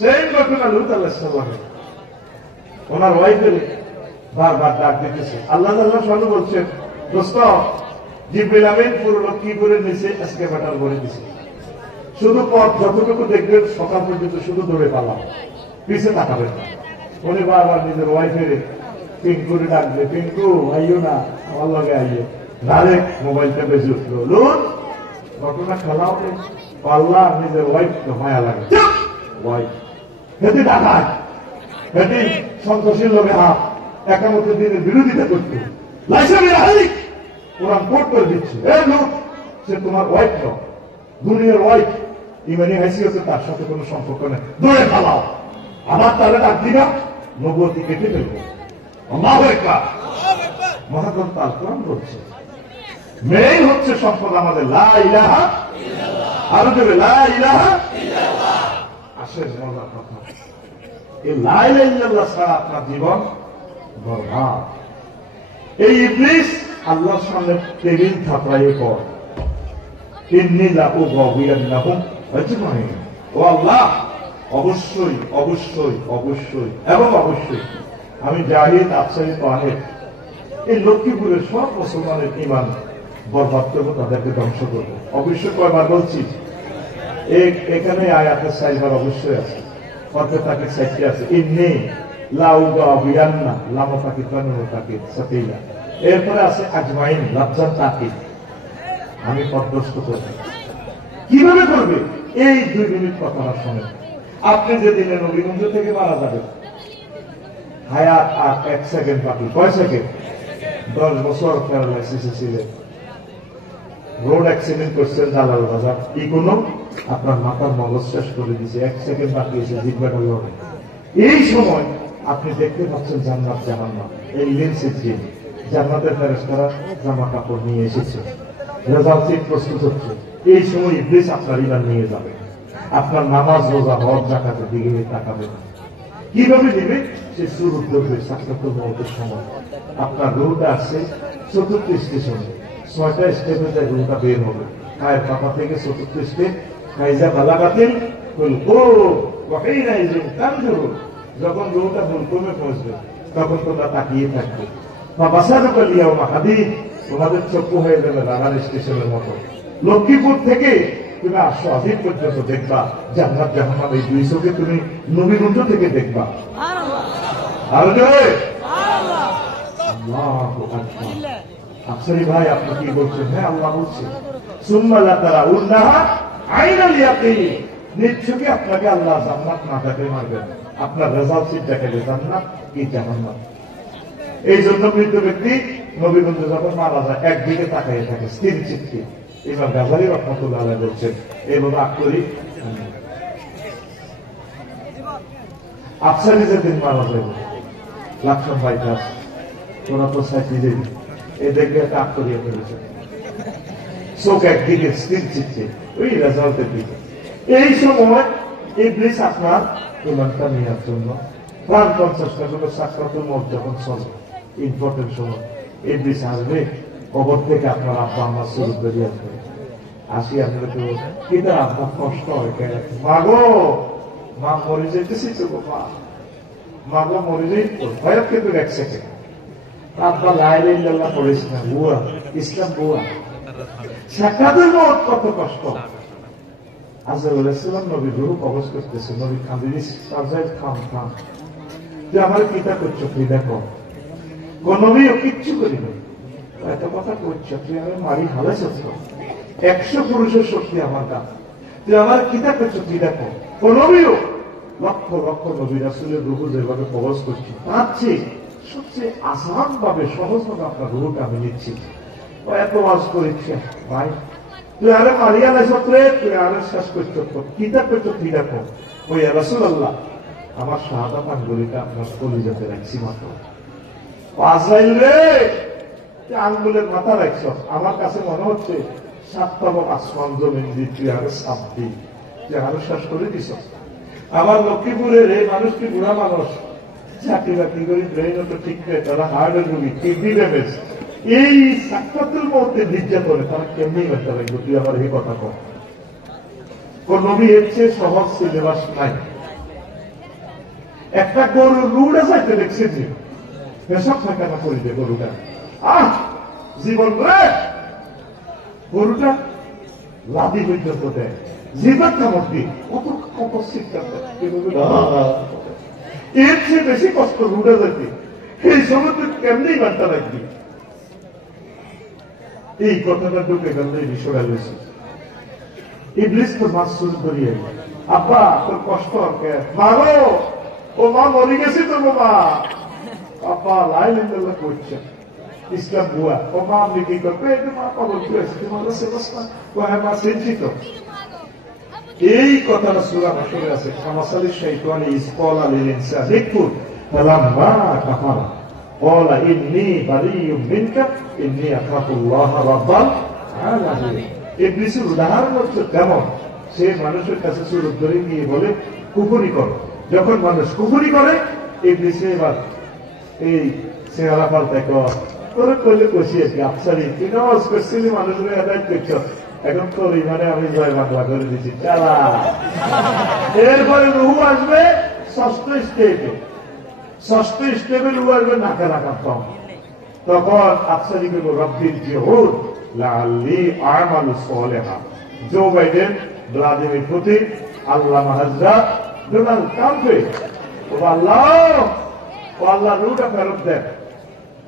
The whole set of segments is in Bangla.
সেই ঘটনা লুত আলাইহিস সালাম ওনার ওয়াইফের বারবার ডাক দিতেছে। আল্লাহ তাআলা বলছেন, দোস্ত জিবরিল আমিন পুরো লক্ষ্মীপুরের নিচে এসকেভেটর করে দিছে, শুধু পথ যতটুকু দেখবেন সকাল পর্যন্ত শুধু দৌড়ে পালাম, পিছে তাকাবেন না। উনি বারবার নিজের ওয়াইফের পিঙ্কুরে ডাকবে, পিঙ্কু আইও না, আমার লগে আইও। ডাইরেক্ট মোবাইলটা বেজে উঠলো, লুত ঘটনা খেলাও নেই। আল্লাহ নিজের ওয়াইফ মায়া লাগে, ওয়াইফ হেঁটে ডাকায়, হেঁটে সন্ত্রাসীর লোকে হাত একামত দিনের বিরোধিতা করত, কোরআন কোট করে দিচ্ছে, এ লোক সে তোমার ওয়াইফ নয়, দুনিয়ার ওয়াইফ, ইমানি হাইসিয়তে তার সাথে কোনো সম্পর্ক নেই, দৌড়ে পালাও। আবার তাহলে ডাক দিনা নবুয়তি কেটে ফেলবো। মহাগ্রন্থ আল কোরআন বলছে মেইন হচ্ছে সম্পদ আমাদের লা ইলাহা ইল্লাল্লাহ, আরো দেবে লা ইলাহা ইল্লাল্লাহ। আসেন মজার কথা, এই লা ইলাহা ইল্লাল্লাহ ছাড়া আপনার জীবন বরবাদ। এই ইবলিস আল্লাহর সামনে টেবিল থাপড়াইয়ে পর, ইন্নী লা উগাউইয়ান্নাহুম আজমাইন, ও আল্লাহ অবশ্যই অবশ্যই অবশ্যই এবং অবশ্যই আমি জাহিদ আফসারি তাহের এই লক্ষ্মীপুরের সব মুসলমানের ঈমান বরবাদ করবো, তাদেরকে ধ্বংস করবো। অবশ্যই কয়বার বলছি, এখানে আয়াতের সাইবার অবশ্যই আছে, অর্থে তাকে সাইটে আছে, ইন্নী লা উগাউইয়ান্না লামা পাকিস্তান তাকিদ সাতিলা, এরপরে আছে আজমাইন লাফজান তাকিদ, আমি পদস্থ করব। কিভাবে করবে? এই 2 মিনিট কথাটা শোনেন। আপনি যেদিনে নবীগঞ্জ থেকে মারা যাবেন, হায়াত আর 1 সেকেন্ড বাকি। কয় সেকেন্ড? 10 বছর প্যারালাইসিসে ছিলেন, রোড অ্যাক্সিডেন্ট করছেন জালাল বাজার, কোনো আপনার মাথার মগজ শেষ করে দিয়েছে, 1 সেকেন্ড বাকি এসে জিব্বাটা লড়ে। এই সময় আপনি দেখতে পাচ্ছেন জান্নাত জাহান্নাম, এই লেন্সের জিন, জান্নাতের ফেরেশতারা জামা কাপড় নিয়ে এসেছে, রেজাল্ট সিট প্রস্তুত হচ্ছে। এই সময় ইবলিস আপনার ঈমান নিয়ে যাবে, আপনার নামাজ রোজা হজ যাকাতের দিকে তাকাবে না। কিভাবে দিবে? সে শুরু করবে সাকরাতুল মউতের সময়। আপনার রুহটা আসছে 4th স্টেশনে, 6টা স্টেপে যায় রুহটা বের হবে, পায়ের পাতা থেকে 4th স্টেপ, কাইজা বালাগাতিল কুলকুম ওয়া হিনা ইযিন তানজুরুন, যখন রুহটা হুলকুমে পৌঁছবে তখন তোমরা তাকিয়ে থাকবে। বা বাসারুকাল ইয়াউমা হাদীদ, তোমাদের চক্ষু হয়ে যাবে রানার স্টেশনের মতো। লক্ষ্মীপুর থেকে তুমি 800 পর্যন্ত দেখবা জান্নাত জাহান্নাম, এই 2 চোখে তুমি নবীগঞ্জ থেকে দেখবা। আর আফসারি ভাই আপনি কি বলছেন? হ্যাঁ আল্লাহ বলছে, সুম্মা লা তারাউন্নাহা আইনাল ইয়াকিন, নিশ্চয়ই আপনাকে আল্লাহ জান্নাত না দেখে মারবেন, আপনার রেজাল্ট সিট দেখাবে জান্নাত কি জাহান্নাম। এই জন্য মৃত ব্যক্তি নবীগঞ্জ যখন মারা যায় একদিকে তাকাইয়ে থাকে স্থির চিত্তে। ইমাম গাজালী রাহমাতুল্লাহ আলাইহি বলছেন, এইভাবে আকবরী আফসারি যেদিন মারা যাবে, লাকসাম বাইপাস ওরা তো সাইটি দেবে, এই দেখবে একটা আকবরিয়া করেছে, চোখ একদিকে স্থির চিত্তে ওই রেজাল্টের দিকে। এই সময় ইবলিস আপনার ঈমানটা নেওয়ার জন্য প্রাণপণ চেষ্টা করবে। সাকরাতুল মউত যখন চলে, ইম্পর্টেন্ট সময়, ইবলিস আসবে কবর থেকে আপনার আব্বা আম্মা শুরু করে আসবে, আসি আপনার তো কিন্তু আপনার কষ্ট হয়, মাগো মা মরে যেতেছি তো, মাগো মরে যাই তো ভয় কিন্তু 1 সেকেন্ড আব্বা লা ইলাহা ইল্লাল্লাহ পড়েছি না, বুয়া ইসলাম বুয়া। সাকরাতুল মউত কত কষ্ট। আজরাইল আলাইহিস সালাম নবীর রূহ কবজ করতেছে, নবী কাঁদিস, আজরাইল থাম থাম, তুই আমার পিতা করছো, তুই দেখো কোন নবীও কিচ্ছু করিনি, এত কথা করছো, তুই আমি মারি হালাইছ, 100 পুরুষের শক্তি আমার কাছে, তুই আমার কিতা করছো, তুই দেখো কোন নবীও। লক্ষ লক্ষ নবী রাসূলের রূহ যেভাবে কবজ করছি, তার চেয়ে সবচেয়ে আসান ভাবে সহজ ভাবে আপনার রূহটা আমি নিচ্ছি। ও এত ওয়াজ করেছে ভাই, তুই আরে মারিয়া লাইছরে, তুই আরে শেষ করছো, কিতা করছো, তুই দেখো। ওই রাসূলুল্লাহ আমার শাহাদাত আঙ্গুলিটা আপনার কলিজাতে রাখছি মাত্র। আজরাইল রে, আঙ্গুলের মাথা রাখছ, আমার কাছে মনে হচ্ছে 7টা আসমান জমিন দিয়ে তুই আরো 7 দিন যে আরো শেষ করে দিছ। আমার লক্ষ্মীপুরের এই মানুষটি বুড়া মানুষ, চাকরি বাকরি করি, ব্রেন তো ঠিক নেই, তারা হার্টের রোগী, কিডনি ড্যামেজ, এই সাকরাতুল মউতের নির্যাতনে তারা কেমনি বাঁচা লাগবে? তুই আমার এই কথা কর। কোন নবী এর চেয়ে সহজ সিলেবাস নাই, একটা গরু রুড়ে যাইতে দেখছে যে পেশাব ফাঁকানা করিবে গরুটা। জীবন রে গরুটা লাদি পর্যন্ত দেয়, জীবন কামড় দিয়ে কত কত শিক্ষা এর চেয়ে বেশি কষ্ট রুড়ে যাইতে। এই সময় তুই কেমনি বার্তা রাখবি? এই কথাটা ঢুকে গেল এই বিষয়টা রয়েছে। ইবলিস তো মাছ শুরু করিয়ে, আব্বা তোর কষ্ট হবে মারো, ও মা মরে গেছে তো মা। আব্বা লাই লেন করছে ইসলাম বুয়া, ও মা আপনি কি করবে? মা কবর করেছে তোমার মা চিন্তিত। এই কথাটা সূরা হাশরে আছে, কামাসালি শাইতানি ইয ক্বালা লিল ইনসানি ইকফুর ফালাম্মা কাফারা ক্বালা ইন্নী বারিয়্যুম মিনকা ইন্নী আখাফুল্লাহ রাব্বাল আলামিন। ইবলিসের উদাহরণ হচ্ছে কেমন, সে মানুষের কাছে সুরত ধরে গিয়ে বলে কুফরি করো। যখন মানুষ কুফরি করে, ইবলিসে এবার এই চেহারা পাল্টায় তোরে করলে কষি আর কি আফসারি তুই নামাজ করছিলি মানুষের আদায় করছ, এখন তোর মানে আমি জয় বাংলা করে দিচ্ছি চালা। এরপরে রুহু আসবে ষষ্ঠ স্টেপে, ষষ্ঠ স্টেপে রুহু আসবে নাকে রাখাতাম। তখন আফসারি করবো রব্বির জিহুদ লাআল্লি আমালু সালিহা। জো বাইডেন, ভ্লাদিমির পুতিন, আল্লামা হযরত, ডোনাল্ড ট্রাম্পে ও আল্লাহ রুহটা ফেরত দেন।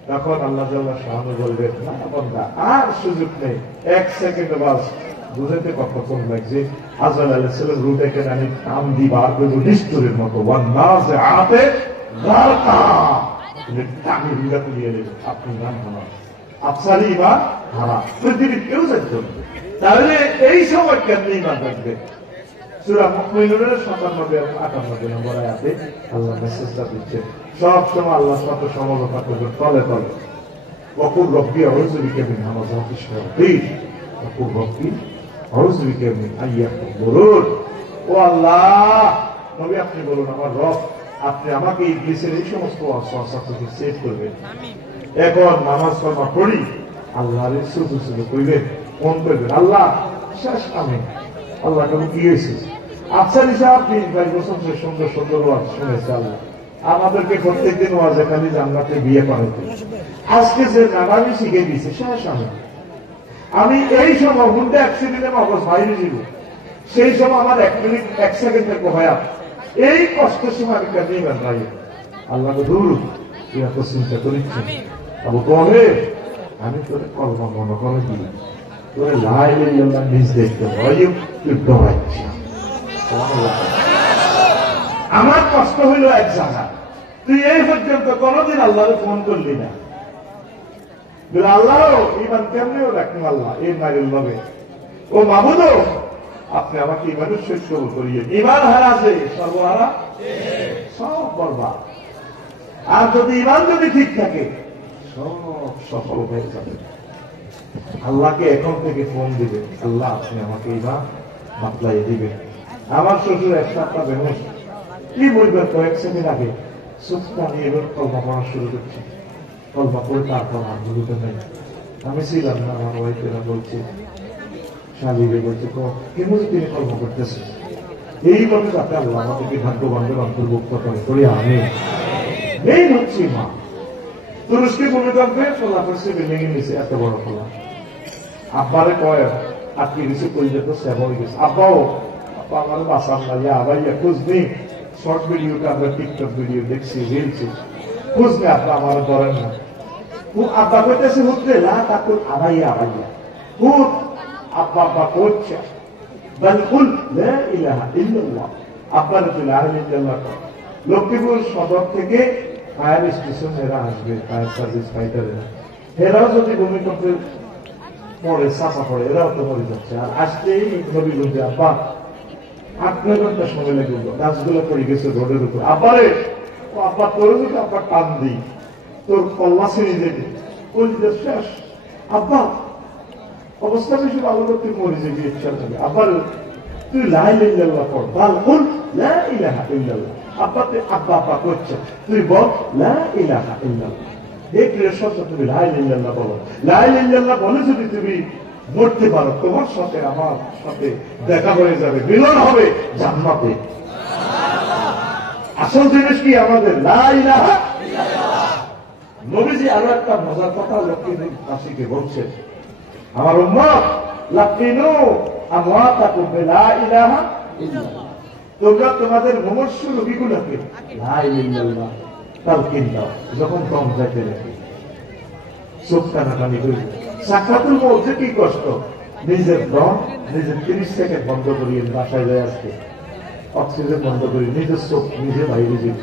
তখন আল্লাহ জাল্লাহ শাহানু বলবেন না বান্দা আর সুযোগ নেই, এক সেকেন্ড বাস বুঝাতে কতক্ষণ লাগছে। আজরাইল আলাইহিস সালাম রুহটাকে আমি কাম দিয়ে বার করব নিষ্ঠুরের মতো, ওয়ান্নাযিআতে গারকা, তুমি টানি রুহটা তুলিয়ে নেবেন, আপনি নাম হারা আফসারি ইমান হারা, পৃথিবীর কেউ যাচ্ছে না। তাহলে এই সময় কেমনি ইমান রাখবে? সূরা মুমিনুনের 57-58 নম্বর আয়াতে আল্লাহ মেসেজটা দিচ্ছেন, সব সময় আল্লাহর সাথে সমঝোতা করবেন তলে তলে। ওয়াকুল রব্বি আউযু বিকা মিন হামাযাতিশ শায়াতিন, ওয়াকুল রব্বি আউযু বিকা মিন আইয়াহযুরুন। ও আল্লাহ, নবী আপনি বলুন আমার রব, আপনি আমাকে ইবলিসের এই সমস্ত ওয়াসওয়াসা থেকে সেভ করবেন। এখন নামাজ কালামা পড়ি আল্লাহর সুজুদ কইবেন, মন করবেন আল্লাহ শেষ আমি আল্লাহ কেন কি হয়েছে? আফসারি সাহেব 20-22 বছর সুন্দর সুন্দর ওয়াজ শুনেছে আল্লাহ, আমাদেরকে প্রত্যেকদিন ওয়াজে খালি জান্নাতে বিয়ে করাইতে, আজকে যে নামাজি শিখে দিয়েছে শেষ আমি এই সময় হুন্ডা অ্যাক্সিডেন্টে মগজ বাইরে যাব, সেই সময় আমার 1 মিনিট 1 সেকেন্ডের হয়াত, এই কষ্টের সময় আমি কেন ইমান ভাই আল্লাহকে দূর তুই এত চিন্তা করিচ্ছেন। আবু তাহের আমি তোর কলমা মনে করে দিই, তোর লা ইলাহা ইল্লাল্লাহ নিজ দেখতে হয় তুই ডরাচ্ছি। আমার কষ্ট হইল এক জায়গা, তুই এই পর্যন্ত কোনদিন আল্লাহরে ফোন করলি না, বলে আল্লাহ ইমান কেমনিও রাখুন আল্লাহ এই নারীর লবে, ও মাহবুদ আপনি আমাকে ইমানের সহিত কবুল করিয়ে। ইমান হারা আছে সর্বহারা সব বরবাদ, আর যদি ইমান যদি ঠিক থাকে সব সফল হয়ে যাবে। আল্লাহকে এখন থেকে ফোন দিবে, আল্লাহ আপনি আমাকে ইমান বাতলাই দিবেন। আমার শ্বশুর 1 সপ্তাহ বেহুশ, কি বলবেন কয়েক সেকেন্ড আগে সুস্থা নিয়ে এবার কলমা পড়া শুরু করছি, কলমা পড়ে তারপর আর বুঝতে নেই। আমি ছিলাম না, আমার ওয়াইফেরা বলছে শালিরে বলছে কেন তিনি কলমা করতেছে, এইভাবে যাতে আল্লাহ আমাদেরকে ভাগ্যবানদের অন্তর্ভুক্ত করে আমি এই হচ্ছি মা। তুরস্কে ভূমিকম্পে খোলা করছে বিল্ডিং এর নিচে, এত বড় খোলা, আব্বারে কয় আটকে গেছে কই যেত সেবা হয়ে গেছে, আব্বাও আমার বাসার না ভাইয়া খোঁজ নেই, শর্ট ভিডিওটা আমরা টিকটক ভিডিও দেখছি রিলছি, খোঁজ নেই আব্বা আমার করেন না। আব্বা করতেছে হুতরে না তাকে আবাইয়া হুত আব্বা আব্বা করছে আপনার লক্ষ্মীপুর সদর থেকে ফায়ার স্টেশন এরা আসবে, ফায়ার সার্ভিস ফাইটারেরা, এরাও যদি ভূমিকম্পের পরে চাপা পড়ে এরাও তো মরে যাচ্ছে। আর আসলেই নবীগঞ্জে আব্বা 8-9 ঘন্টা সময় লেগে গাছগুলো পড়ে গেছে রোডের উপর, আব্বারে আব্বা তোর যদি আব্বা টান দিই তোর কল্লা ছেড়ে দেবে, কলিদের শেষ আব্বা অবস্থা বেশি ভালো করতে মরে যাবি ইচ্ছা যাবে। আব্বার তুই লা ইলাহা ইল্লাল্লাহ পড়, বল কুল লা ইলাহা ইল্লাল্লাহ। আব্বা তুই আব্বা আব্বা করছে, তুই বল লা ইলাহা ইল্লাল্লাহ। এই প্রিয় সত্য তুমি লা ইলাহা ইল্লাল্লাহ বলো, লা ইলাহা ইল্লাল্লাহ বলে যদি তুমি মরতে পারো তোমার সাথে আমার সাথে দেখা হয়ে যাবে, মিলন হবে জান্নাতে। আসল জিনিস কি আমাদের লা ইলাহা ইল্লাল্লাহ। নবীজি আরো একটা মজার কথা লক্ষ্মীকে বলছে, আমার উম্মত লাকিনু আমওয়াতাকুম বিলা ইলাহা ইল্লাল্লাহ, তোমরা তোমাদের মুমূর্ষু রোগীগুলোকে লা ইলাহা ইল্লাল্লাহ তালকিন দাও যখন কম যাইতে লাগে, চোখ টানাটানি করি। সাকরাতুল মউতে কি কষ্ট, নিজের দম নিজের 30 সেকেন্ড বন্ধ করিয়ে বাসায় যায় আসতে, অক্সিজেন বন্ধ করি, নিজের চোখ নিজে বাইরে যাই।